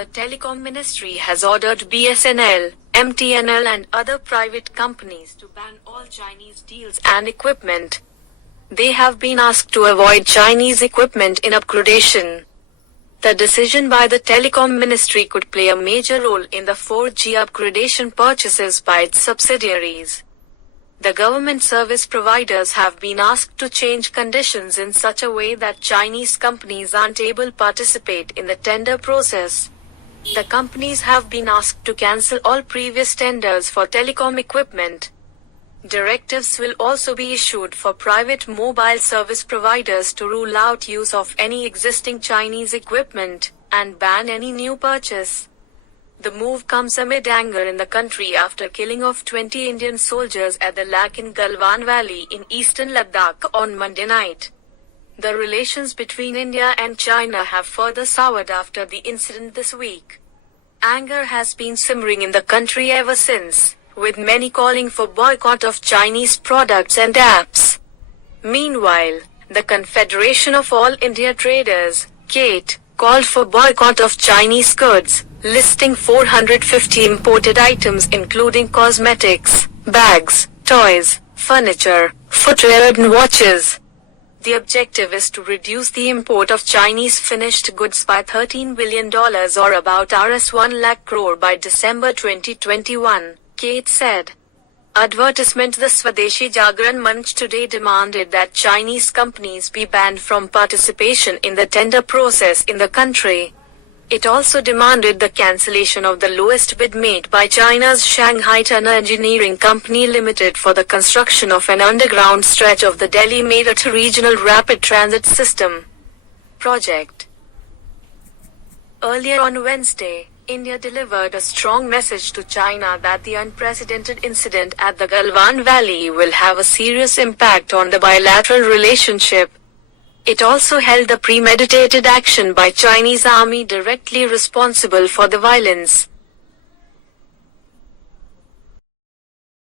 the Telecom Ministry has ordered BSNL, MTNL and other private companies to ban all Chinese deals and equipment. They have been asked to avoid Chinese equipment in upgradation. The decision by the Telecom Ministry could play a major role in the 4G upgradation purchases by its subsidiaries. The government service providers have been asked to change conditions in such a way that Chinese companies aren't able to participate in the tender process. The companies have been asked to cancel all previous tenders for telecom equipment. Directives will also be issued for private mobile service providers to rule out use of any existing Chinese equipment and ban any new purchase. The move comes amid anger in the country after killing of 20 Indian soldiers at the Lak in Galwan Valley in eastern Ladakh on Monday night. The relations between India and China have further soured after the incident this week. Anger has been simmering in the country ever since, with many calling for boycott of Chinese products and apps. Meanwhile, the Confederation of All India Traders, CATE, called for boycott of Chinese goods, listing 450 imported items including cosmetics, bags, toys, furniture, footwear and watches. The objective is to reduce the import of Chinese finished goods by $13 billion or about Rs 1 lakh crore by December 2021, CATE said. Advertisement. The Swadeshi Jagran Manch today demanded that Chinese companies be banned from participation in the tender process in the country. It also demanded the cancellation of the lowest bid made by China's Shanghai Tunnel Engineering Company Limited for the construction of an underground stretch of the Delhi-Meerut Regional Rapid Transit System project. Earlier on Wednesday, India delivered a strong message to China that the unprecedented incident at the Galwan Valley will have a serious impact on the bilateral relationship. It also held the premeditated action by Chinese army directly responsible for the violence.